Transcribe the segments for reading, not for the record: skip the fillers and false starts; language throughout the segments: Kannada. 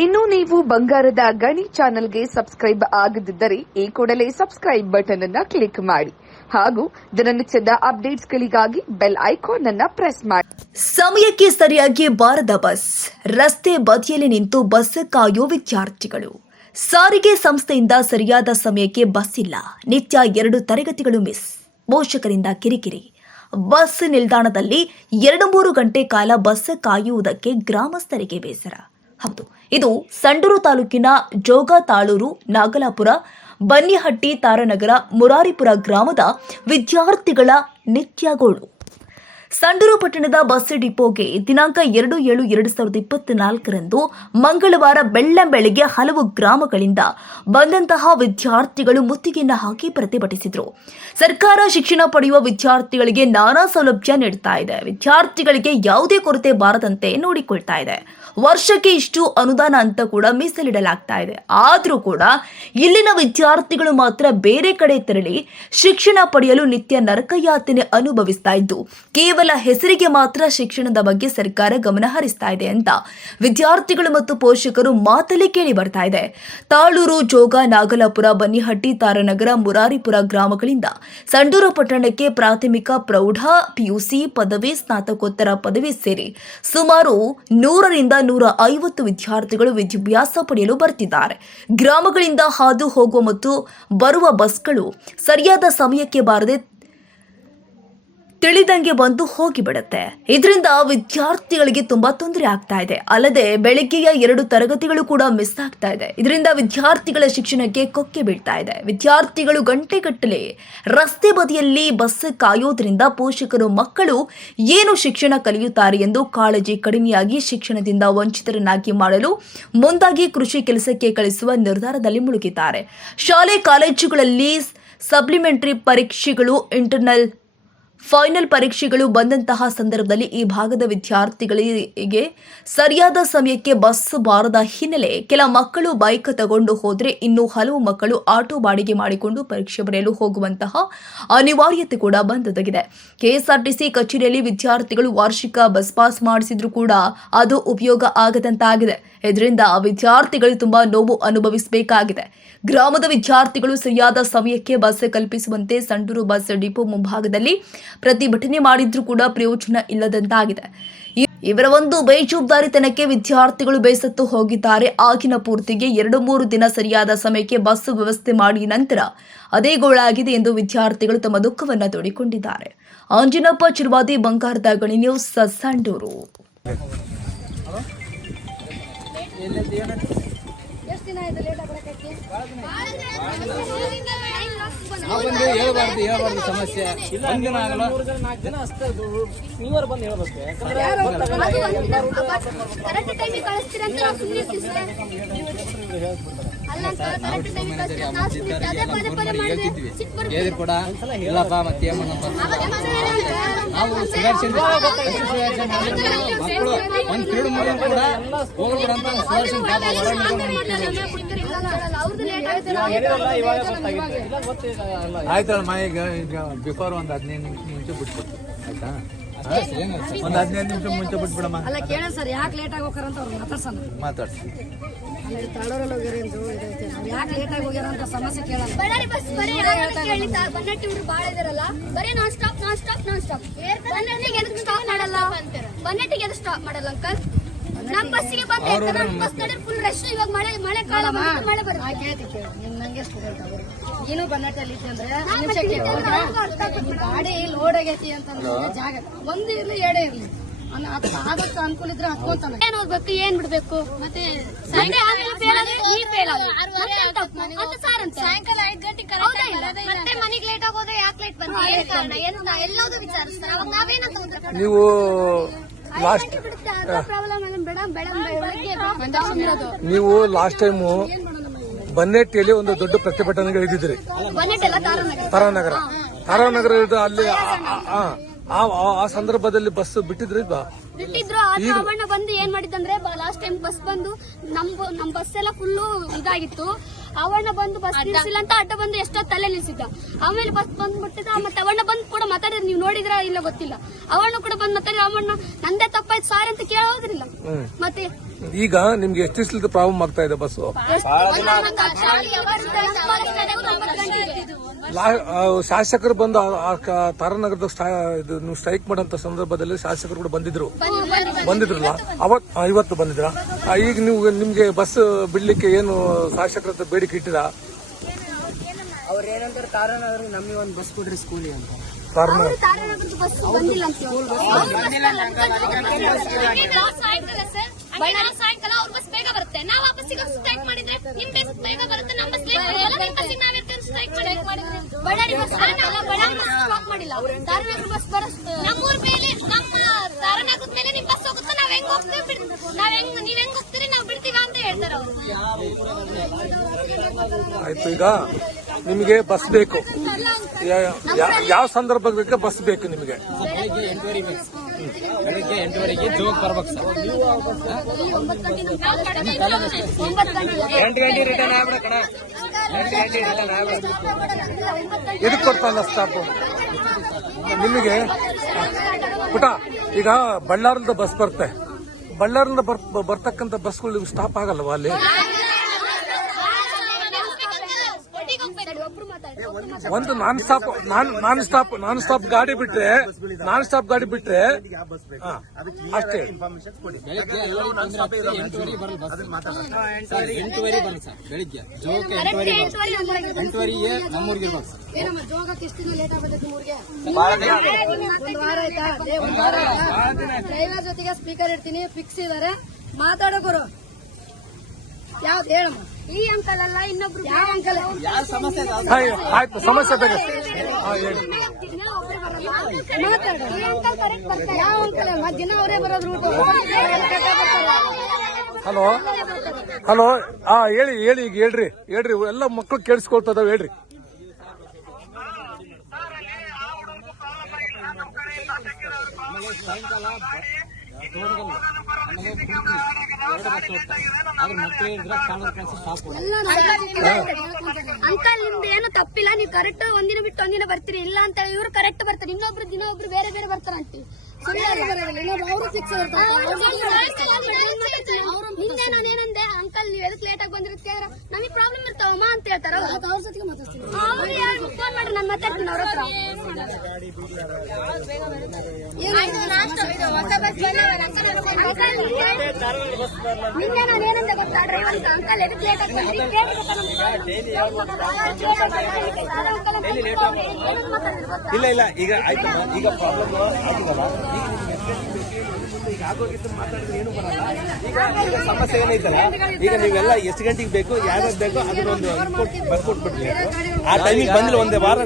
ಇನ್ನು ನೀವು ಬಂಗಾರದ ಗಣಿ ಚಾನೆಲ್ಗೆ ಸಬ್ಸ್ಕ್ರೈಬ್ ಆಗದಿದ್ದರೆ ಈ ಕೂಡಲೇ ಸಬ್ಸ್ಕ್ರೈಬ್ ಬಟನ್ ಅನ್ನು ಕ್ಲಿಕ್ ಮಾಡಿ ಹಾಗೂ ದಿನನಿತ್ಯದ ಅಪ್ಡೇಟ್ಸ್ಗಳಿಗಾಗಿ ಬೆಲ್ ಐಕಾನ್ ಅನ್ನು ಪ್ರೆಸ್ ಮಾಡಿ. ಸಮಯಕ್ಕೆ ಸರಿಯಾಗಿ ಬಾರದ ಬಸ್, ರಸ್ತೆ ಬದಿಯಲ್ಲಿ ನಿಂತು ಬಸ್ ಕಾಯೋ ವಿದ್ಯಾರ್ಥಿಗಳು. ಸಾರಿಗೆ ಸಂಸ್ಥೆಯಿಂದ ಸರಿಯಾದ ಸಮಯಕ್ಕೆ ಬಸ್ ಇಲ್ಲ, ನಿತ್ಯ 2 ತರಗತಿಗಳು ಮಿಸ್, ಪೋಷಕರಿಂದ ಕಿರಿಕಿರಿ. ಬಸ್ ನಿಲ್ದಾಣದಲ್ಲಿ 2-3 ಗಂಟೆ ಕಾಲ ಬಸ್ ಕಾಯುವುದಕ್ಕೆ ಗ್ರಾಮಸ್ಥರಿಗೆ ಬೇಸರ. ಹೌದು, ಇದು ಸಂಡೂರು ತಾಲೂಕಿನ ಜೋಗತಾಳೂರು, ನಾಗಲಾಪುರ, ಬನ್ನಿಹಟ್ಟಿ, ತಾರಾನಗರ, ಮುರಾರಿಪುರ ಗ್ರಾಮದ ವಿದ್ಯಾರ್ಥಿಗಳ ನಿತ್ಯ ಗೋಳು. ಸಂಡೂರು ಪಟ್ಟಣದ ಬಸ್ ಡಿಪೋಗೆ ದಿನಾಂಕ 2/7/2024 ಮಂಗಳವಾರ ಬೆಳ್ಳಂಬೆಳಿಗ್ಗೆ ಹಲವು ಗ್ರಾಮಗಳಿಂದ ಬಂದಂತಹ ವಿದ್ಯಾರ್ಥಿಗಳು ಮುತ್ತಿಗೆಯನ್ನು ಹಾಕಿ ಪ್ರತಿಭಟಿಸಿದರು. ಸರ್ಕಾರ ಶಿಕ್ಷಣ ಪಡೆಯುವ ವಿದ್ಯಾರ್ಥಿಗಳಿಗೆ ನಾನಾ ಸೌಲಭ್ಯ ನೀಡುತ್ತಾ ಇದೆ, ವಿದ್ಯಾರ್ಥಿಗಳಿಗೆ ಯಾವುದೇ ಕೊರತೆ ಬಾರದಂತೆ ನೋಡಿಕೊಳ್ತಾ ಇದೆ, ವರ್ಷಕ್ಕೆ ಇಷ್ಟು ಅನುದಾನ ಅಂತ ಕೂಡ ಮೀಸಲಿಡಲಾಗ್ತಾ ಇದೆ. ಆದರೂ ಕೂಡ ಇಲ್ಲಿನ ವಿದ್ಯಾರ್ಥಿಗಳು ಮಾತ್ರ ಬೇರೆ ಕಡೆ ತೆರಳಿ ಶಿಕ್ಷಣ ಪಡೆಯಲು ನಿತ್ಯ ನರಕಯಾತನೆ ಅನುಭವಿಸ್ತಾ ಇದ್ದು, ಕೇವಲ ಹೆಸರಿಗೆ ಮಾತ್ರ ಶಿಕ್ಷಣದ ಬಗ್ಗೆ ಸರ್ಕಾರ ಗಮನ ಹರಿಸ್ತಾ ಇದೆ ಅಂತ ವಿದ್ಯಾರ್ಥಿಗಳು ಮತ್ತು ಪೋಷಕರು ಮಾತಲ್ಲಿ ಕೇಳಿ ಬರ್ತಾ ಇದೆ. ತಾಳೂರು, ಜೋಗ, ನಾಗಲಾಪುರ, ಬನ್ನಿಹಟ್ಟಿ, ತಾರಾನಗರ, ಮುರಾರಿಪುರ ಗ್ರಾಮಗಳಿಂದ ಸಂಡೂರು ಪಟ್ಟಣಕ್ಕೆ ಪ್ರಾಥಮಿಕ, ಪ್ರೌಢ, ಪಿಯುಸಿ, ಪದವಿ, ಸ್ನಾತಕೋತ್ತರ ಪದವಿ ಸೇರಿ ಸುಮಾರು 100-150 ವಿದ್ಯಾರ್ಥಿಗಳು ವಿದ್ಯಾಭ್ಯಾಸ ಪಡೆಯಲು ಬರ್ತಿದ್ದಾರೆ. ಗ್ರಾಮಗಳಿಂದ ಹಾದು ಹೋಗುವ ಮತ್ತು ಬರುವ ಬಸ್ಗಳು ಸರಿಯಾದ ಸಮಯಕ್ಕೆ ಬಾರದೆ ತಿಳಿದಂಗೆ ಬಂದು ಹೋಗಿಬಿಡುತ್ತೆ. ಇದರಿಂದ ವಿದ್ಯಾರ್ಥಿಗಳಿಗೆ ತುಂಬಾ ತೊಂದರೆ ಆಗ್ತಾ ಇದೆ. ಅಲ್ಲದೆ ಬೆಳಗ್ಗೆಯ 2 ತರಗತಿಗಳು ಕೂಡ ಮಿಸ್ ಆಗ್ತಾ ಇದೆ. ಇದರಿಂದ ವಿದ್ಯಾರ್ಥಿಗಳ ಶಿಕ್ಷಣಕ್ಕೆ ಕೊಕ್ಕೆ ಬೀಳ್ತಾ ಇದೆ. ವಿದ್ಯಾರ್ಥಿಗಳು ಗಂಟೆಗಟ್ಟಲೆ ರಸ್ತೆ ಬದಿಯಲ್ಲಿ ಬಸ್ ಕಾಯೋದ್ರಿಂದ ಪೋಷಕರು ಮಕ್ಕಳು ಏನು ಶಿಕ್ಷಣ ಕಲಿಯುತ್ತಾರೆ ಎಂದು ಕಾಳಜಿ ಕಡಿಮೆಯಾಗಿ ಶಿಕ್ಷಣದಿಂದ ವಂಚಿತರನ್ನಾಗಿ ಮಾಡಲು ಮುಂದಾಗಿ ಕೃಷಿ ಕೆಲಸಕ್ಕೆ ಕಳಿಸುವ ನಿರ್ಧಾರದಲ್ಲಿ ಮುಳುಗಿದ್ದಾರೆ. ಶಾಲೆ ಕಾಲೇಜುಗಳಲ್ಲಿ ಸಪ್ಲಿಮೆಂಟರಿ ಪರೀಕ್ಷೆಗಳು, ಇಂಟರ್ನಲ್, ಫೈನಲ್ ಪರೀಕ್ಷೆಗಳು ಬಂದಂತಹ ಸಂದರ್ಭದಲ್ಲಿ ಈ ಭಾಗದ ವಿದ್ಯಾರ್ಥಿಗಳಿಗೆ ಸರಿಯಾದ ಸಮಯಕ್ಕೆ ಬಸ್ ಬಾರದ ಹಿನ್ನೆಲೆ ಕೆಲ ಮಕ್ಕಳು ಬೈಕ್ ತಗೊಂಡು ಹೋದರೆ ಇನ್ನು ಹಲವು ಮಕ್ಕಳು ಆಟೋ ಬಾಡಿಗೆ ಮಾಡಿಕೊಂಡು ಪರೀಕ್ಷೆ ಬರೆಯಲು ಹೋಗುವಂತಹ ಅನಿವಾರ್ಯತೆ ಕೂಡ ಬಂದೊದಗಿದೆ. ಕೆಎಸ್ಆರ್ಟಿಸಿ ಕಚೇರಿಯಲ್ಲಿ ವಿದ್ಯಾರ್ಥಿಗಳು ವಾರ್ಷಿಕ ಬಸ್ ಪಾಸ್ ಮಾಡಿಸಿದ್ರೂ ಕೂಡ ಅದು ಉಪಯೋಗ ಆಗದಂತಾಗಿದೆ. ಇದರಿಂದ ವಿದ್ಯಾರ್ಥಿಗಳು ತುಂಬಾ ನೋವು ಅನುಭವಿಸಬೇಕಾಗಿದೆ. ಗ್ರಾಮದ ವಿದ್ಯಾರ್ಥಿಗಳು ಸರಿಯಾದ ಸಮಯಕ್ಕೆ ಬಸ್ ಕಲ್ಪಿಸುವಂತೆ ಸಂಡೂರು ಬಸ್ ಡಿಪೋ ಮುಂಭಾಗದಲ್ಲಿ ಪ್ರತಿಭಟನೆ ಮಾಡಿದ್ರೂ ಕೂಡ ಪ್ರಯೋಜನ ಇಲ್ಲದಂತಾಗಿದೆ. ಇವರ ಒಂದು ಬೇಜವಾಬ್ದಾರಿತನಕ್ಕೆ ವಿದ್ಯಾರ್ಥಿಗಳು ಬೇಸತ್ತು ಹೋಗಿದ್ದಾರೆ. ಆಗಿನ ಪೂರ್ತಿಗೆ 2-3 ದಿನ ಸರಿಯಾದ ಸಮಯಕ್ಕೆ ಬಸ್ ವ್ಯವಸ್ಥೆ ಮಾಡಿ ನಂತರ ಅದೇ ಗೋಳಾಗಿದೆ ಎಂದು ವಿದ್ಯಾರ್ಥಿಗಳು ತಮ್ಮ ದುಃಖವನ್ನು ತೋಡಿಕೊಂಡಿದ್ದಾರೆ. ಅಂಜನಪ್ಪ ಚಿರುವಾದಿ, ಬಂಗಾರದ ಗಣಿ ನ್ಯೂಸ್, ಸಂಡೂರು. ಹೇಳ್ಬಾರ್ದು ಸಮಸ್ಯೆ ಒಂದಿನ ಆಗಲ್ಲ, 4 ದಿನ ಅಷ್ಟೇ. ನೀವರು ಬಂದು ಹೇಳ್ಬೇಕು. ಹೇಳ್ತಿದ್ವಿ ಕೂಡ ಇಲ್ಲಪ್ಪ, ಮತ್ತೆ ನಾವು ಸುಧಾರಿಸಿದ ಮಕ್ಕಳು ಒಂದು ತಿರುಡು ಮೂರು ಕೂಡ ಹೋಗ್ಬಿಡ ಅಂತ ಸುಧಾರಿಸಿದ ಆಯ್ತಲ್ಲ. ಈಗ ಬಿಫೋರ್ 15 ನಿಮಿಷ ಮುಂಚೆ ಬಿಟ್ಬಿಟ್ಟು ಆಯ್ತಾ? ಒಂದು 15 ನಿಮಿಷ ಮುಂಚೆ ಬಿಟ್ಬಿಡಮ್ಮ. ಅಲ್ಲ ಕೇಳ ಸರ್, ಯಾಕೆ ಲೇಟ್ ಆಗಿ ಹೋಗ್ಯಾರ ಅಂತ ಅವ್ರು ಮಾತಾಡ್ಸಿ ತಾಳೂರಲ್ಲಿ ಹೋಗ್ಯಾರ ಯಾಕೆ ಲೇಟ್ ಆಗಿ ಹೋಗ್ಯಾರ ಅಂತ ಸಮಸ್ಯೆ ಕೇಳಲ್ಲ. ಬನ್ನಟ್ಟಿ ಹುಡುಗರು ಬಾಳ ಇದಾರಲ್ಲ, ಬರೀ ನಾನ್ ಸ್ಟಾಪ್ ಬನ್ನಟ್ಟಿಗೆ ಎದಕ್ಕೆ ಸ್ಟಾಪ್ ಮಾಡಲ್ಲ? ಬನ್ನಟ್ಟಿಗೆ ಎದಕ್ಕೆ ಸ್ಟಾಪ್ ಮಾಡಲ್ಲ ಅಂಕಲ್? ನಮ್ಮ ಬಸ್ಸಿಗೆ ಬಂದ ಬಸ್ ನಡೆ ಫುಲ್ ರಶ್. ಇವಾಗ ಮಳೆ ಕಾಲ ಮಳೆ ಬರುತ್ತೆ. ನಂಗೆ ಸ್ಟೂಡೆಂಟ್ ಅವರು ನೀನು ಬನ್ನಟ್ಟಲ್ಲಿ ಇದ್ದೆ ಅಂದ್ರೆ ಗಾಡಿ ಲೋಡ್ ಆಗೈತಿ ಅಂತಂದ್ರೆ ಜಾಗ ಒಂದು ಇರ್ಲಿ 2 ಇರ್ಲಿ ಆದಷ್ಟು ಅನುಕೂಲ ಇದ್ರೆ ಹತ್ಕೊಂತಾನೆ. ಏನ್ ಹೋಗ್ಬೇಕು, ಏನ್ ಬಿಡ್ಬೇಕು? ಮತ್ತೆ ಸಾಯಂಕಾಲ 5 ಗಂಟೆಗೆ ಮತ್ತೆ ಮನೆಗೆ ಲೇಟ್ ಆಗೋದ್ರೆ ಯಾಕೆ ಲೇಟ್ ಬಂದ ಎಲ್ಲೋದು ವಿಚಾರಿಸ್ತಾರೆ. ಅವಾಗ ನಾವೇನಂತ ನೀವು ನೀವು ಲಾಸ್ಟ್ ಟೈಮು ಬನ್ನೆಟ್ಟಿಯಲ್ಲಿ ಒಂದು ದೊಡ್ಡ ಪ್ರತಿಭಟನೆಗೆ ಇದ್ದಿದ್ರಿ. ತಾರಾನಗರ ಅಲ್ಲಿ ಆ ಸಂದರ್ಭದಲ್ಲಿ ಬಸ್ ಬಿಟ್ಟಿದ್ರಿಲ್ವಾ? ಬಿಟ್ಟಿದ್ರು. ಆದ್ರೆ ಅವಣ್ಣ ಬಂದು ಏನ್ ಮಾಡಿದಂದ್ರೆ ಲಾಸ್ಟ್ ಟೈಮ್ ಬಸ್ ಬಂದು ನಮ್ ಬಸ್ ಎಲ್ಲ ಫುಲ್ಲು ಇದಾಗಿತ್ತು. ಅವಣ್ಣ ಬಂದು ಬಸ್ ನಿಲ್ಸಿಲ್ಲ ಅಂತ ಅಡ್ಡ ಬಂದು ಎಷ್ಟೋ ತಲೆ ನಿಲ್ಸಿದ್ದ. ಆಮೇಲೆ ಬಸ್ ಬಂದ್ಬಿಟ್ಟಿದ್ದ. ಮತ್ತೆ ಅವಣ್ಣ ಬಂದು ಕೂಡ ಮಾತಾಡಿದ್ರೆ ನೀವು ನೋಡಿದ್ರ ಇಲ್ಲ ಗೊತ್ತಿಲ್ಲ. ಅವಣ್ಣ ಕೂಡ ಬಂದು ಮಾತಾಡಿದ್ರೆ ಅವಣ್ಣ ನಂದೇ ತಪ್ಪಾಯ್ತು ಸಾರಿ ಅಂತ ಕೇಳೋದ್ರಿಲ್ಲ. ಮತ್ತೆ ಈಗ ನಿಮ್ಗೆ ಎಷ್ಟು ದಿವಸದ ಪ್ರಾಬ್ಲಮ್ ಆಗ್ತಾ ಇದೆ ಬಸ್ಸು? ಶಾಸಕರು ಬಂದು ತಾರಾನಗರದ ನೀವು ಸ್ಟ್ರೈಕ್ ಮಾಡಂತ ಸಂದರ್ಭದಲ್ಲಿ ಶಾಸಕರು ಕೂಡ ಬಂದಿದ್ರಲ್ಲ ಇವತ್ತು ಬಂದಿದ್ರ? ಈಗ ನಿಮ್ಗೆ ಬಸ್ ಬಿಡ್ಲಿಕ್ಕೆ ಏನು ಶಾಸಕರ ಹತ್ರ ಬೇಡಿಕೆ ಇಟ್ಟಿರಾ? ಅವ್ರ ಏನಂತಾರೆ ತಾರಾನಗರ ನಮಗೆ ಒಂದು ಬಸ್ ಕೊಡ್ರಿ ಸ್ಕೂಲಿಗೆ ಅಂತ. ತಾರಾನಗರದ ಬಸ್ ಬಂದಿಲ್ಲ ಅಂತ ಸಾಯಂಕಾಲ ಅವ್ರ ಬಸ್ ಬೇಗ ಬರುತ್ತೆ. ನಾವು ಆ ಬಸ್ಸಿಗೆ ಸ್ಟ್ರೈಕ್ ಮಾಡಿದ್ರೆ ನಿಮ್ ಬಸ್ ಬೇಗ ಬರುತ್ತೆ, ನಮ್ಮ ಬಸ್ ಲೇಟ್ ಬರಲ್ಲ. ನಿಮ್ ಬಸ್ಸಿಗೆ ನಾವೇ ಸ್ಟ್ರೈಕ್ ಮಾಡಿದ್ರೆ ಬಳ್ಳಾರಿ ಬಸ್ ಸ್ಟಾಪ್ ಮಾಡಿಲ್ಲ. ತಾರಾನಗರ ಬಸ್ ಬರುತ್ತೆ. ನಮ್ಮೂರ್ ಮೇಲೆ ನಮ್ಮ ತಾರಾನಗರದ ಮೇಲೆ ನಿಮ್ ಬಸ್ ಹೋಗುತ್ತೆ. ನಾವ್ ಹೆಂಗ್ ಹೋಗ್ತೀವಿ ನೀವ್ ಹೆಂಗ್ ಹೋಗ್ತೀರಿ ನಾವ್ ಬಿಡ್ತೀವ ಅಂತ ಹೇಳ್ತಾರೆ ಅವರು. ಆಯ್ತು, ಈಗ ನಿಮಗೆ ಬಸ್ ಬೇಕು. ಯಾವ ಸಂದರ್ಭಕ್ಕೆ ಬಸ್ ಬೇಕು ನಿಮಗೆ? ಬೆಳಿಗ್ಗೆ 8:30ಗೆ ಜೋಗ್ ಬರ್ಬೇಕು ಸರ್. 8 ಗಂಟೆ ರಿಟರ್ನ್ ಆಗ್ಬಿಡ ಕಣ. 8 ಗಂಟೆ ರಿಟರ್ನ್ ಆಗ್ಬಿಡ. ಎದಕ್ಕೆ ಕೊಡ್ತಾನಲ್ಲ ಸ್ಟಾಪ್ ನಿಮಗೆ? ಪುಟ, ಈಗ ಬಳ್ಳಾರಿಯಿಂದ ಬಸ್ ಬರುತ್ತೆ. ಬಳ್ಳಾರಿಯಿಂದ ಬರ್ತಕ್ಕಂಥ ಬಸ್ಗಳು ಸ್ಟಾಪ್ ಆಗಲ್ವಾ ಅಲ್ಲಿ? ಒಂದು ನಾನ್ ಸ್ಟಾಪ್ ಗಾಡಿ ಬಿಟ್ರೆ ಅಷ್ಟೇ. ಬೆಳಿಗ್ಗೆ ಎಲ್ಲರಿಗೂ 8:30 ಬರಲ್ಲ ಬಸ್. 8:30 ಬರಲ್ಲ ಸರ್ ಬೆಳಿಗ್ಗೆ. ಜೋಗಕ್ಕೆ 8:30ಗೆ ನಮ್ಮೂರಿಗೆ ಇರ್ಬೇಕು ಸರ್. ಏನಮ್ಮ ಜೋಗಕ್ಕೆ ಎಷ್ಟು ದಿನ ಲೇಟ್ ಆಗುತ್ತೆ ನಿಮ್ಮೂರಿಗೆ? ಒಂದು ವಾರ ಆಯ್ತಾ? ಡ್ರೈವರ್ ಜೊತೆಗೆ ಸ್ಪೀಕರ್ ಇಡ್ತೀನಿ, ಫಿಕ್ಸ್ ಇದಾರೆ, ಮಾತಾಡೋರು ಯಾವ್ದು ಹೇಳಮ್ಮ? ಈ ಅಂಕಲ್ ಅಲ್ಲ ಇನ್ನೊಬ್ರು. ಯಾವ ಅಂಕಲ್? ಆಯ್ತು, ಸಮಸ್ಯೆ ಬೇರೆ. ಯಾವ ಅಂಕಲ್ ಅಮ್ಮ? ದಿನ ಅವರೇ ಬರೋದು ರೂಟ್. ಹಲೋ ಹೇಳಿ ಈಗ ಹೇಳ್ರಿ ಎಲ್ಲ ಮಕ್ಕಳು ಕೇಳಿಸ್ಕೊಳ್ತದಾವ ಹೇಳ್ರಿ. ಸಾಯಂಕಾಲ ತೋಟಗಲ್ಲು ಆಮೇಲೆ ಕುರ್ತಿ 2 ಬಸ್ ಹೋಗ್ತಾರೆ. ಆದ್ರೆ ಮಕ್ಕಳು ಇದ್ರೆ ಕಾಣರ್ ಕೆಲಸ ಸ್ಟಾಪ್. ಅಂಕಲ್ ನಿಮ್ದು ಏನು ತಪ್ಪಿಲ್ಲ, ನೀವು ಕರೆಕ್ಟ್ ಒಂದಿನ ಬಿಟ್ಟು ಒಂದಿನ ಬರ್ತೀರಿ. ಇಲ್ಲ ಅಂತ ಇವ್ರು ಕರೆಕ್ಟ್ ಬರ್ತಾರೆ, ಇನ್ನೊಬ್ರು ದಿನ ಒಬ್ರು ಬೇರೆ ಬೇರೆ ಬರ್ತಾರ ಅಂತೀವಿ. ಅವರು ಫಿಕ್ಸ್ ಹಿಂದೆ ನಾನು ಏನಂದೆ, ಅಂಕಲ್ ನೀವ್ ಎದಕ್ ಲೇಟ್ ಆಗಿ ಬಂದಿರುತ್ತೆ ನಮಗೆ ಪ್ರಾಬ್ಲಮ್ ಇರ್ತಾವಮ್ಮ ಅಂತ ಹೇಳ್ತಾರ. ಅವ್ರ ಜೊತೆಗೆ ಮಾತಾಡ್ತೀನಿ. ಫೋನ್ ಮಾಡ್ರಿ, ನಾನು ಮಾತಾಡ್ತೀನಿ ಅವ್ರ ಹತ್ರ. ನಿನ್ನೆ ನಾನು ಏನಂದೆ ಗೊತ್ತಾ, ಡ್ರೈವರ್ ಅಂಕಲ್ ಎದಕ್ ಲೇಟ್ ಆಗಿ ಬಂದ್ರಿ ಇಲ್ಲ ಈಗ ಆಯ್ತಮ್ಮ, ಈಗ ಪ್ರಾಬ್ಲಮ್ ಆಗಿದಲ್ಲ. ಈಗ ಆಗೋಗಿದ್ದು ಮಾತಾಡಿದ್ರೆ ಏನು ಬರಲ್ಲ. ಈಗ ಸಮಸ್ಯೆ ಏನೈತಲ್ಲ, ಈಗ ನೀವೆಲ್ಲ ಎಷ್ಟು ಗಂಟೆಗೆ ಬೇಕು, ಯಾವ್ಯಾವ್ದು ಬೇಕು ಅದನ್ನೊಂದು ಬರ್ಕೊಟ್ಬಿಟ್ರಿ. ಆ ಟೈಮಿಗೆ ಬಂದ್ರೆ ಒಂದೇ ವಾರ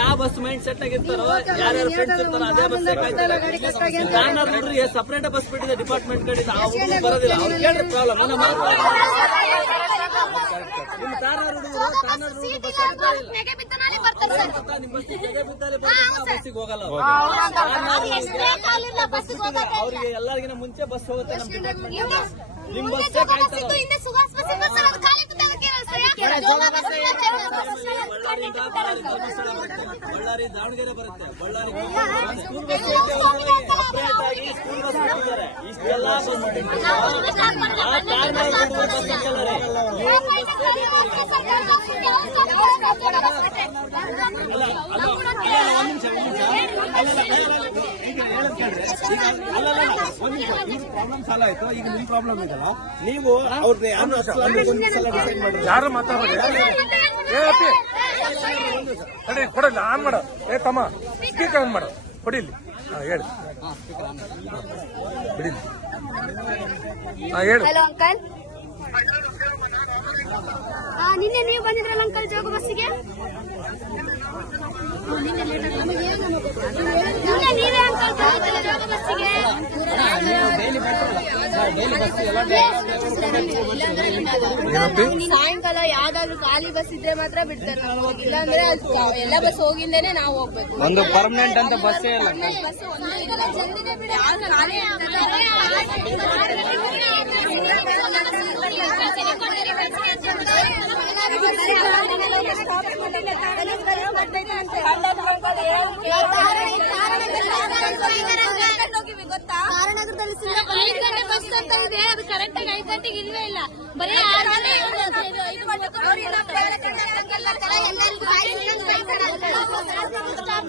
ಯಾವ ಬಸ್ ಮೈಂಡ್ ಸೆಟ್ ಆಗಿರ್ತಾರೋ, ಯಾರ್ಯಾರು ಫ್ರೆಂಡ್ಸ್ ಇರ್ತಾರೋ ಅದೇ ಬಸ್ ನೋಡ್ರಿ. ಸಪರೇಟ್ ಬಸ್ ಬಿಟ್ಟಿದೆ ಡಿಪಾರ್ಟ್ಮೆಂಟ್ ಕಡೆ, ಬರೋದಿಲ್ಲ. ಅವ್ರು ಕೇಳ್ರಿ ಪ್ರಾಬ್ಲಮ್. ನಿಮ್ಮ ತಾರಾರು ಹುಡುಗರು ಬಸ್ಸಿಗೆ ಹೋಗಲ್ಲ. ಅವ್ರಿಗೆ ಎಲ್ಲರಿಗಿನ ಮುಂಚೆ ಬಸ್ ಹೋಗುತ್ತೆ ನಮ್ಮ ಡಿಪಾರ್ಟ್ಮೆಂಟ್. ನಿಮ್ ಬಸ್ ಬಳ್ಳಾರಿ ದಾವಣಗೆರೆ ಬರುತ್ತೆ. ಬಳ್ಳಾರಿ ಸ್ಕೂಲ್ ಬಸ್ ಸಪರೇಟ್ ಆಗಿ ಸ್ಕೂಲ್ ಬಸ್ ಬಿಟ್ಟಿದ್ದಾರೆ. ಇಷ್ಟೆಲ್ಲ ಬಸ್ ಪ್ರಾಬ್ಲಮ್ ಸಾಲ್ವ್ ಆಯ್ತು. ಈಗ ನಿಮ್ ಪ್ರಾಬ್ಲಮ್ ಇದಲ್ಲ, ನೀವು ಅವ್ರನ್ನ ಯಾರು ಮಾತಾಡ್ಬೇಡಿ. ಕೊಡಲ್ಲ, ಆನ್ ಮಾಡ. ತಮ್ಮ ಸ್ಪೀಕರ್ ಆನ್ ಮಾಡ, ಕೊಡಿಲಿ. ಹೇಳಿ ಬಿಡಿಲಿ. ಹೇಳಿ. ಹಲೋ ಅಂಕಲ್, ನಿನ್ನೆ ನೀವು ಬಂದಿದ್ರಲ್ಲ ಅಂಕಲ್ ಜೋಗ ಬಸ್ಸಿಗೆ? ನಿನ್ನೆ ನೀವೇ ಅಂಕಲ್ ಜೋಗ ಬಸ್ಸಿಗೆ? ಸಾಯಂಕಾಲ ಯಾವ್ದಾದ್ರು ಖಾಲಿ ಬಸ್ ಇದ್ರೆ ಮಾತ್ರ ಬಿಡ್ತಾರೆ ನಾವು, ಇಲ್ಲಾಂದ್ರೆ ಎಲ್ಲ ಬಸ್ ಹೋಗಿಂದೇನೆ ನಾವು ಹೋಗ್ಬೇಕು. ಒಂದು ಪರ್ಮನೆಂಟ್ ಅಂತ ಬಸ್ಸೇ ಇಲ್ಲ. ಕಾರಣನಗರದಲ್ಲಿ 5 ಗಂಟೆ ಬಸ್ ಅಂತ ಇದೆ, ಅದು ಕರೆಕ್ಟ್ ಆಗಿ 5 ಗಂಟೆಗೆ ಇಲ್ವೇ ಇಲ್ಲ. ಬರೀ 6 ಗಂಟೆ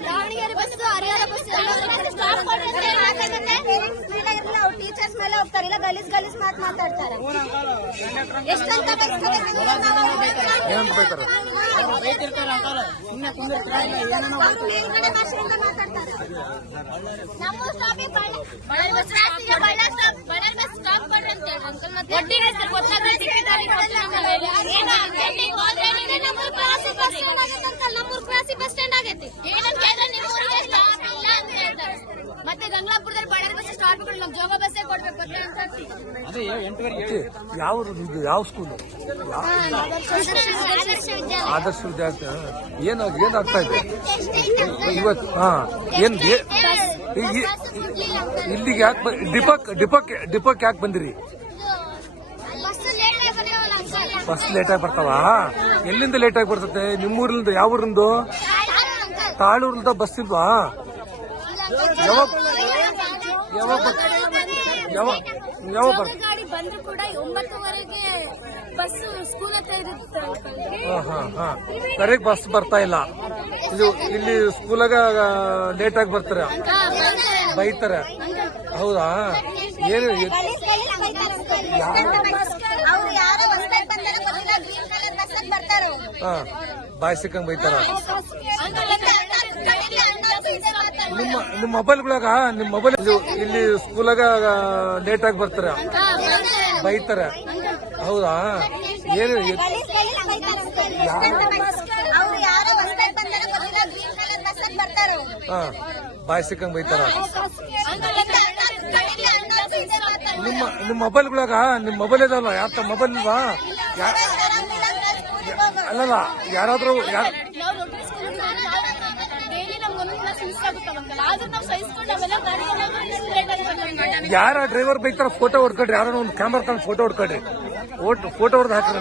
Davanagere bus, Harihar bus teachers ಮೇಲೆ ಹೋಗ್ತಾರೆ, ಇಲ್ಲ ಗಲೀಜ್ ಗಲೀಜ್ ಮಾತಾಡ್ತಾರೆ. ಎಷ್ಟಂತ ಏನಂತ ಬೈತಾರ? ನಮ್ಮ ಸ್ಟಾಪಿಗೆ ಬಳ್ಳಾರಿ ಬಸ್ ಸ್ಟಾಪ್ ಮಾಡ್ರಿ ಅಂತ ಹೇಳಿ ಅಂಕಲ್. ಮತ್ತೆ ನಮ್ಮೂರ್ ಕ್ರಾಸಿ ಬಸ್ ಸ್ಟ್ಯಾಂಡ್ ಆಗೈತಿ. ಏನಂತ ಕೇಳಿದ್ರೆ ನಿಮ್ಮ ಊರಿಗೆ ಸ್ಟಾಪ್ ಇಲ್ಲ ಅಂತ ಹೇಳ್ತಾರೆ. ಮತ್ತೆ ಗಂಗಾಪುರದಲ್ಲಿ ಬಳ್ಳಾರಿ ಬಸ್ ಸ್ಟಾಪ್ ನಮ್ ಜೋಗ ಬಸ್ಸೇ ಕೊಡ್ಬೇಕು ಅಂತ. ಯಾವ ಸ್ಕೂಲು? ಆದರ್ಶ ವಿದ್ಯಾರ್ಥಿ. ಏನ್ ಆಗ್ತಾ ಇದೆ ಇವತ್ತು? ಇಲ್ಲಿಗೆ ಯಾಕೆ ಡಿಪೋಕ್ ಯಾಕೆ ಬಂದಿರಿ? ಬಸ್ ಲೇಟಾಗಿ ಬರ್ತಾವ? ಎಲ್ಲಿಂದ ಲೇಟಾಗಿ ಬರ್ತದೆ? ನಿಮ್ಮೂರಿಂದ? ಯಾವ ಊರಿಂದ? ತಾಳೂರಿಂದ ಬಸ್ ಇಲ್ವಾ? ಯಾವ ಗಾಡಿ ಬಂದ್ರು ಕೂಡ 9:00ವರೆಗೆ ಬಸ್ ಸ್ಕೂಲ್ ಹತ್ರ ಇರುತ್ತೆ. ಕರೆಕ್ಟ್ ಬಸ್ ಬರ್ತಾ ಇಲ್ಲ. ಇಲ್ಲಿ ಸ್ಕೂಲಾಗ ಲೇಟಾಗಿ ಬರ್ತಾರೆ, ಬೈತಾರೆ. ಹೌದಾ? ಏನು ಬಾಯ್ ಸಿಕ್ಕಂಗ್ ಬೈತಾರ? ನಿಮ್ಮ ಮೊಬೈಲ್ಗಳಾಗ ಇಲ್ಲಿ ಸ್ಕೂಲಾಗ ಲೇಟಾಗಿ ಬರ್ತಾರೆ, ಬೈತಾರೆ. ಹೌದಾ? ಏನು ಬಾಯ್ ಸಿಕ್ಕಂಗ್ ಬೈತಾರ? ನಿಮ್ಮ ಮೊಬೈಲ್ಗಳಾಗ ನಿಮ್ಮ ಮೊಬೈಲ್ ಇದಾವಲ್ಲ, ಯಾರ ಮೊಬೈಲ್ ಇಲ್ವಾ? ಅಲ್ಲಲ್ಲ, ಯಾರಾದ್ರೂ ಯಾರ ಡ್ರೈವರ್ ಬೈತಾರ ಫೋಟೋ ಹೊಡ್ಕೊಡ್ರಿ, ಯಾರೋ ಒಂದು ಕ್ಯಾಮ್ರಾ ತಂದು ಫೋಟೋ ಹೊಡ್ಕೊಡ್ರಿ, ಫೋಟೋ ಹೊಡೆದು ಹಾಕ್ರಿ.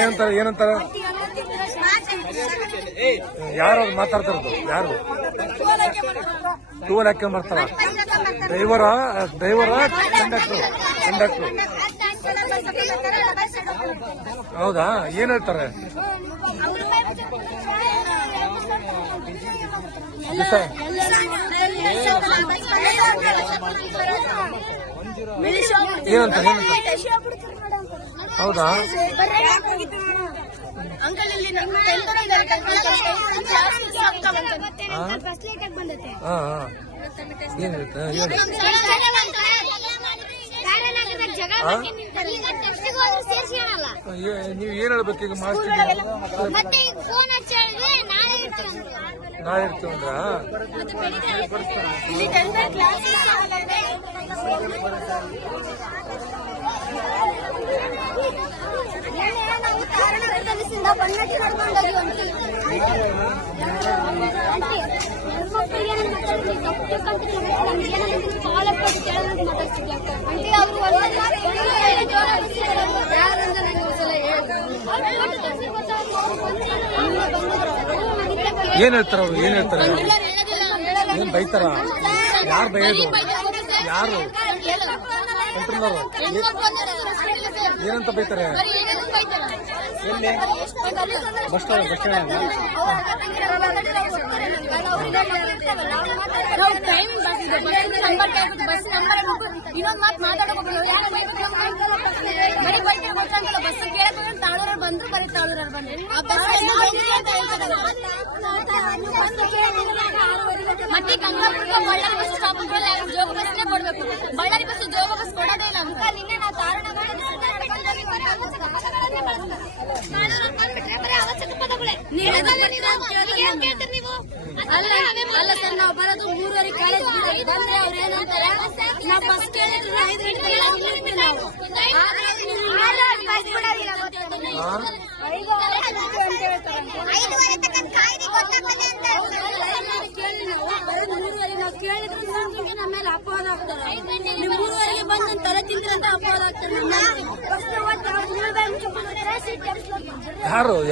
ಏನಂತಾರ ಯಾರು ಮಾತಾಡ್ತಾರದು? ಯಾರು ಟೂಲ್ ಹಾಕೊಂಡ್ ಬರ್ತಾರ? Driver conductor? ಹೌದಾ? ಏನ್ ಹೇಳ್ತಾರೆ? ಏನಂತ? ಹೌದಾ? ಅಂಕಲ್ ಇಲ್ಲಿ ಏನ್ ನೀವ್ ಏನ್ ಹೇಳ್ಬೇಕು ಈಗ? ಮಾಸ್ಟರ್ ನಾ ಇರ್ತೀವಂದ್ರ ಬಣ್ಣಕ್ಕೆ ನಡ್ಕೊಂಡೋಗಿ ಏನ್ ಹೇಳ್ತಾರ ಅವ್ರು? ಏನ್ ಹೇಳ್ತಾರೆ? ಏನ್ ಬೈತಾರ? ಯಾರು ಬೈಯೋದು? ಯಾರು ಕಂಟ್ರೋಲರು? ಏನಂತ ಬೈತಾರೆ? ಬಸ್ ಸ್ಟ್ಯಾಂಡ್ ಇನ್ನೊಂದ್ ಮಾತು ಮಾತಾಡೋಕೆ ಬಸ್ ಕೇಳಕ್ ತಾಳೂರಲ್ಲಿ ಬಂದ್ರು, ಬರೀ ತಾಳೂರಲ್ಲಿ ಬಂದ್ರು. ಮತ್ತೆ ಗಂಗಾಪುರ ಬಳ್ಳಾರಿ ಬಸ್ ಸ್ಟಾಪ್ ಜೋಗ ಬಸ್ನೇ ಕೊಡ್ಬೇಕು. ಬಳ್ಳಾರಿ ಬಸ್ ಜೋಗ ಬಸ್ ಕೊಡೋದೇ ಇಲ್ಲ ಅಂತ ನಿನ್ನೆ ನಾವು ತಾರಣ ಮಾಡಿ ಅಲ್ಲ ಸರ್, ನಾವು ಬರೋದು 3:30 ಕಾಲೇಜ್ ಬಂದ್ರೆ ಅವ್ರು ಏನಂತಾರೆ, ನಾವು ಬಸ್ ಕೇಳಿದ್ರೆ 5 ಗಂಟೆಗೆ ನಾವು ಕೇಳಿದ್ರೆ ನಮ್ಮ ಮೇಲೆ ಅಪವಾದ ಆಗ್ತಾರೆ. ನೀವು 3:30ಗೆ ಬಂದು ತಲೆ ತಿಂದ್ರಂತ ಅಪವಾದ ಆಗ್ತಾರೆ.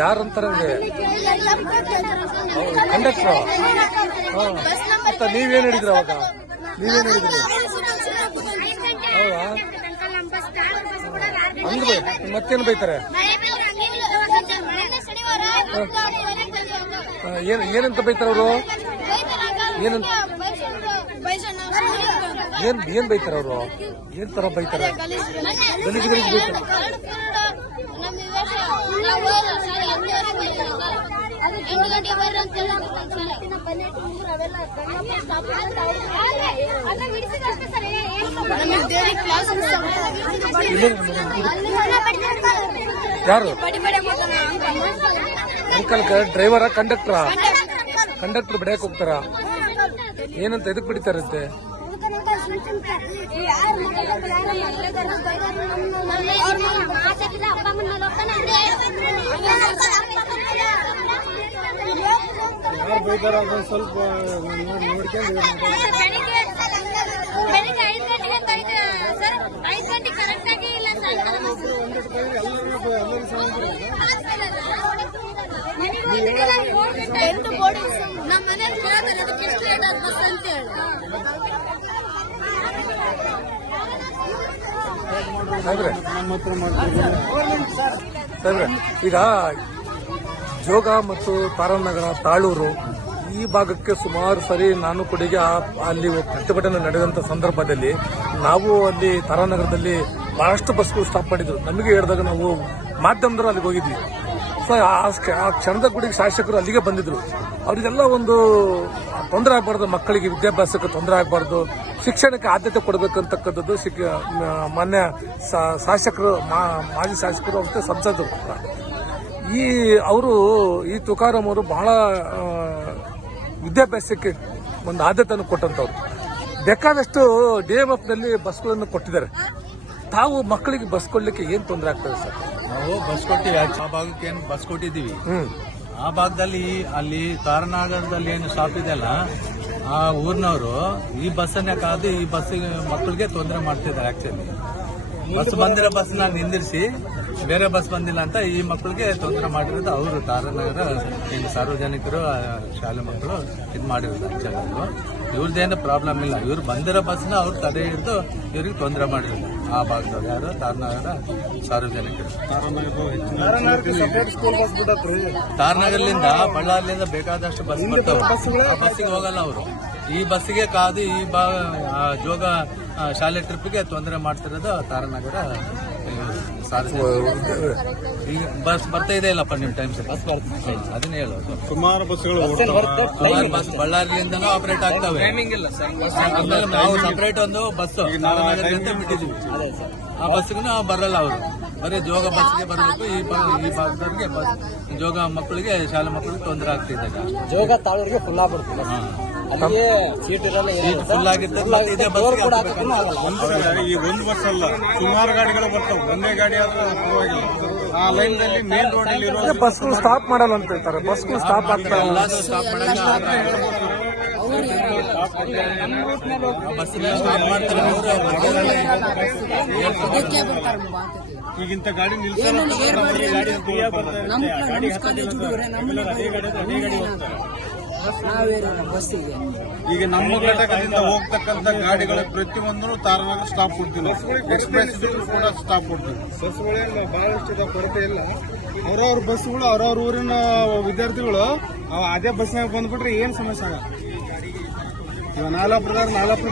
ಯಾರು ಅಂತಾರೆ ಕಂಡಕ್ಟರ್? ಮತ್ತೆ ನೀವೇನ್ ಹೇಳಿದ್ರಿ ಅವಾಗ? ಹೌದಾ? ಹಂಗ ಮತ್ತೇನು ಬೈತಾರೆ? ಏನಂತ ಬೈತಾರ ಅವರು? ಏನ್ ಬೈತಾರ ಅವರು? ಏನ್ ತರ ಬೈತಾರೆ? ಗಲೀಜ್ ಬೈತಾರೆ. ಯಾರು ಅಂಕಲ್? ಡ್ರೈವರ? ಕಂಡಕ್ಟರ್ ಬಿಡಕ್ ಹೋಗ್ತಾರ? ಏನಂತ ಎದಕ್ ಬಿಡ್ತಾರಂತೆ? ಯಾರು ಬೈತಾರ ಸ್ವಲ್ಪ ನೋಡ್ಕೊಂಡು ಬೆಳಿಗ್ಗೆ 5 ಗಂಟೆಗೆ ಅಂತ ಐತೆ ಸರ್, 5 ಗಂಟೆಗೆ ಕರೆಕ್ಟ್ ಆಗಿ ಇಲ್ಲ ನಮ್ಮ ಮನೇಲಿ ಕೇಳ್ತಾರೆ ಅದಕ್ಕೆ ಎಷ್ಟು ಲೇಟ್ ಆದ ಬಸ್ ಅಂತ ಹೇಳಿ. ಸಾಹೇಬ್ರೆ, ಈಗ ಜೋಗ ಮತ್ತು ತಾರಾನಗರ, ತಾಳೂರು ಈ ಭಾಗಕ್ಕೆ ಸುಮಾರು ಸರಿ ನಾನು ಕೊಡಿಗೆ ಅಲ್ಲಿ ಪ್ರತಿಭಟನೆ ನಡೆದಂತ ಸಂದರ್ಭದಲ್ಲಿ ನಾವು ಅಲ್ಲಿ ತಾರಾನಗರದಲ್ಲಿ ಬಹಳಷ್ಟು ಬಸ್ಗಳು ಸ್ಟಾಪ್ ಮಾಡಿದ್ರು. ನಮಗೆ ಹೇಳಿದಾಗ ನಾವು ಮಾಧ್ಯಮದವರು ಅಲ್ಲಿಗೆ ಹೋಗಿದ್ವಿ. ಸೊ ಆ ಕ್ಷಣದ ಗುಡಿಗೆ ಶಾಸಕರು ಅಲ್ಲಿಗೆ ಬಂದಿದ್ರು. ಅವರಿಗೆಲ್ಲ ಒಂದು ತೊಂದರೆ ಆಗಬಾರ್ದು, ಮಕ್ಕಳಿಗೆ ವಿದ್ಯಾಭ್ಯಾಸಕ್ಕೆ ತೊಂದರೆ ಆಗಬಾರ್ದು, ಶಿಕ್ಷಣಕ್ಕೆ ಆದ್ಯತೆ ಕೊಡಬೇಕಂತಕ್ಕಂಥದ್ದು ಮಾನ್ಯ ಶಾಸಕರು, ಮಾಜಿ ಶಾಸಕರು ಮತ್ತು ಸಂಸದರು ಈ ತುಕಾರಾಮ್ ಅವರು ಬಹಳ ವಿದ್ಯಾಭ್ಯಾಸಕ್ಕೆ ಒಂದು ಆದ್ಯತೆಯನ್ನು ಕೊಟ್ಟಂತವ್ರು. ಬೇಕಾದಷ್ಟು DMF ನಲ್ಲಿ ಬಸ್ಗಳನ್ನು ಕೊಟ್ಟಿದ್ದಾರೆ. ತಾವು ಮಕ್ಕಳಿಗೆ ಬಸ್ ಕೊಡ್ಲಿಕ್ಕೆ ಏನ್ ತೊಂದರೆ ಆಗ್ತದೆ ಸರ್? ನಾವು ಬಸ್ ಕೊಟ್ಟಿವಿ, ಆ ಭಾಗಕ್ಕೆ ಏನು ಬಸ್ ಕೊಟ್ಟಿದ್ದೀವಿ. ಆ ಭಾಗದಲ್ಲಿ ಅಲ್ಲಿ ತಾರಾನಗರದಲ್ಲಿ ಏನು ಸ್ಟಾಪ್ ಇದೆಯಲ್ಲ, ಆ ಊರಿನವರು ಈ ಬಸ್ಸನ್ನೇ ಕಾದು ಈ ಬಸ್ಸಿಗೆ ಮಕ್ಕಳಿಗೆ ತೊಂದರೆ ಮಾಡ್ತಿದ್ದಾರೆ. ಆಕ್ಚುಲಿ ಬಸ್ ಬಂದಿರೋ ಬಸ್ನ ನಿಂದಿರಿಸಿ ಬೇರೆ ಬಸ್ ಬಂದಿಲ್ಲ ಅಂತ ಈ ಮಕ್ಕಳಿಗೆ ತೊಂದರೆ ಮಾಡಿರೋದು ಅವರು. ತಾರಾನಗರ ಏನು ಸಾರ್ವಜನಿಕರು, ಶಾಲೆ ಮಕ್ಕಳು ಇದು ಮಾಡಿರೋದು. ಆಕ್ಚುಲಿ ಅವರು ಇವ್ರದ್ದೇನು ಪ್ರಾಬ್ಲಮ್ ಇಲ್ಲ. ಇವ್ರು ಬಂದಿರೋ ಬಸ್ನ ಅವ್ರು ತಡೆ ಹಿಡಿದು ಇವ್ರಿಗೆ ತೊಂದರೆ ಮಾಡಿರೋದು. ಆ ಭಾಗದವ್ರು ಯಾರು? ತಾರಾನಗರ ಸಾರ್ವಜನಿಕರು. ತಾರಾನಗರದಿಂದ ಬಳ್ಳಾರಿಯಿಂದ ಬೇಕಾದಷ್ಟು ಬಸ್ ಬರ್ತಾವೆ. ಆ ಬಸ್ಸಿಗೆ ಹೋಗಲ್ಲ ಅವರು. ಈ ಬಸ್ಸಿಗೆ ಕಾದು ಈ ಜೋಗ ಶಾಲೆ ಟ್ರಿಪ್ಗೆ ತೊಂದರೆ ಮಾಡ್ತಿರೋದು ತಾರಾನಗರ ಈಗ ಬಸ್ ಬರ್ತಾ ಇದೆ ಇಲ್ಲಪ್ಪ ನಿಮ್ಮ ಟೈಮ್ ಸರಿ ಅದನ್ನ ಹೇಳೋದು. ಸುಮಾರು ಬಸ್ಗಳು ಬಸ್ ಬಳ್ಳಾರಿಯಿಂದನೂ ಆಪರೇಟ್ ಆಗ್ತವೆ. ಆಮೇಲೆ ನಾವು ಸಪರೇಟ್ ಒಂದು ಬಸ್ ತಾರಾನಗರದಿಂದ ಬಿಟ್ಟಿದ್ವಿ. ಆ ಬಸ್ಗೂ ಬರಲ್ಲ ಅವರು, ಬರೀ ಜೋಗ ಬಸ್ಗೆ ಬರಬೇಕು. ಈ ಭಾಗದವ್ರಿಗೆ ಜೋಗ ಮಕ್ಕಳಿಗೆ, ಶಾಲೆ ಮಕ್ಕಳಿಗೆ ತೊಂದರೆ ಆಗ್ತಿದೆ. ಜೋಗ ತಾಳೂರಿಗೆ ಫುಲ್ ಆಗ್ಬಿಡ್ತದೆ, ಸೀಟ್ ಫುಲ್ ಆಗಿರ್ತದೆ. ಇದೇ ಬಸ್ ಈ ಒಂದು ಬಸ್ ಅಲ್ಲ, ಸುಮಾರು ಗಾಡಿಗಳು ಬರ್ತಾವೆ. ಒಂದೇ ಗಾಡಿ ಆದ್ರೆ ಪರವಾಗಿಲ್ಲ. ಆ ಲೈನ್ ನಲ್ಲಿ ಮೇನ್ ರೋಡ್ ಅಲ್ಲಿ ಬಸ್ಗಳು ಸ್ಟಾಪ್ ಮಾಡಲ್ಲ ಅಂತ ಹೇಳ್ತಾರೆ. ಬಸ್ಗಳು ಸ್ಟಾಪ್ ಆಗ್ತಾ ಇಲ್ಲ. ಸ್ಟಾಪ್ ಮಾಡಲ್ಲ, ಬಸ್ಸಿನ ಸ್ಟಾಪ್ ಮಾಡ್ತಾರೆ ಈಗಿಂತ ಗಾಡಿ ನಿಲ್ತಾರೆ. ಈಗ ನಮ್ಮ ಘಟಕದಿಂದ ಹೋಗ್ತಕ್ಕಂಥ ಗಾಡಿಗಳು ಪ್ರತಿಯೊಂದನ್ನು ತಾರಾನಗರ ಸ್ಟಾಪ್ ಕೊಡ್ತೀವಿ. ಎಕ್ಸ್ಪ್ರೆಸ್ ಕೂಡ ಸ್ಟಾಪ್ ಕೊಡ್ತೀವಿ. ಬಸ್ಗಳೇನು ಬಹಳಷ್ಟು ಕೊರತೆ ಇಲ್ಲ. ಅವ್ರವ್ರ ಬಸ್ಗಳು ಅವ್ರವ್ರ ಊರಿನ ವಿದ್ಯಾರ್ಥಿಗಳು ಅದೇ ಬಸ್ನಾಗ ಬಂದ್ಬಿಟ್ರೆ ಏನ್ ಸಮಸ್ಯೆ ಆಗಲ್ಲ. ಇವಾಗ ನಾಲ್ಪುರ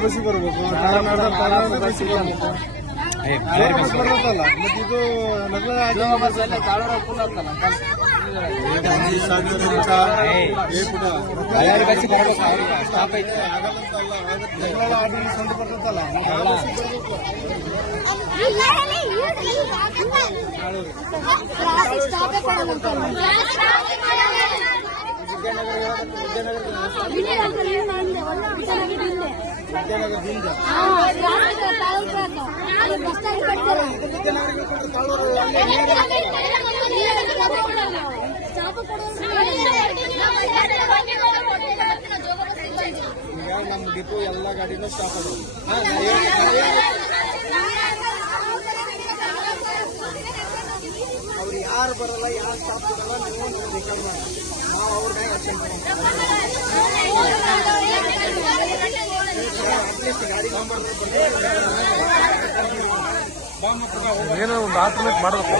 ಬಸ್ಸಿಗೆ ಬರ್ಬೇಕು, ತಾರಾನಗರ ಬಸ್ಸಿಗೆ ಬರ್ಬೇಕು. ಬರ್ತಲ್ಲ ಮತ್ತೆ ಇದು ಬರ್ತಲ್ಲ ಸ್ಟಾಪೇ ಕೊಡಲ್ಲ ಅಂಕಲ್. ನಮ್ಮ ಡಿಪೋ ಎಲ್ಲ ಗಾಡಿನೂ ಸ್ಟಾಪ್ ಅದು. ಅವ್ರು ಯಾರು ಬರಲ್ಲ, ಯಾರು ಸ್ಟಾಪ್ ಕೊಡಲ್ಲ, ನಾವು ಅವ್ರ ಏನೋ ಒಂದು ಆಲ್ಟರ್ನೇಟ್ ಮಾಡಬೇಕು.